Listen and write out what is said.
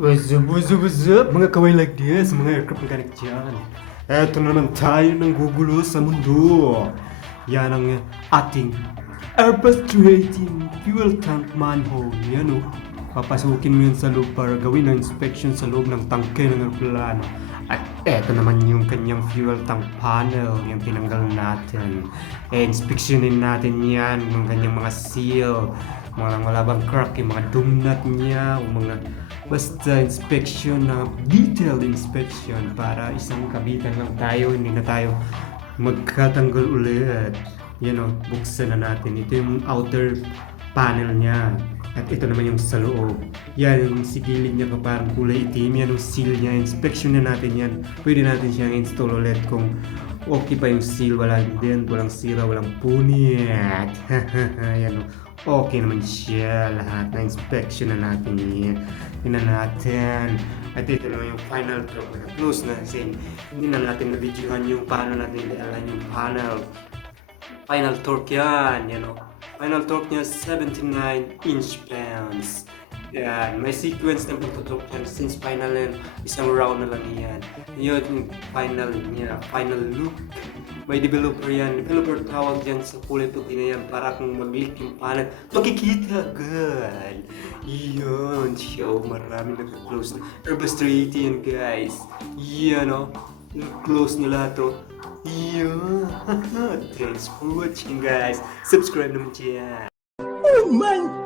What's up, mga kaway like this, mga aircraft mechanic dyan. Eto na naman tayo ng gugulo sa mundo. Yan ang ating Airbus 318 fuel tank manhole. Yan o. Papasukin mo yun sa loob para gawin ang inspection sa loob ng tangke ng aeroplano. At eto naman yung kanyang fuel tank panel, yung tinanggal natin. Inspeksyonin natin yan, yung kanyang mga seal, mga wala bang crack, yung mga donut niya, o mga basta inspection na detailed inspection para isang kabitan lang tayo, hindi na tayo magkatanggal ulit. Yan o, buksan na natin. Ito yung outer panel niya. At ito naman yung sa loob. Yan, yung sigilid niya parang kulay itim. Yan yung seal niya. Inspection na natin yan. Pwede natin siyang install ulit kung okay pa yung seal. Walang sira, walang punit. Yan o. Okay naman siya. Lahat na inspection na natin yan. Tingnan natin. At ito naman yung final drop. Close na kasi hindi na natin na-videohan yung paano natin i-align yung panel. Final torque yan. Yan o. Final torque niya 79 inch-pounds. Yan, may sequence ng pagtutok yan since final yan, isang round na lang yan. Yun yung final niya, final look. May developer yan, developer tawag yan sa kulay puti na yan para kung mag-leak yung panel, makikita agad. Yun, show, marami nag-close na. Airbus 380 yan guys. Yan o, close nila to. Yeah. Thanks for watching guys. Subscribe naman dyan. Oh my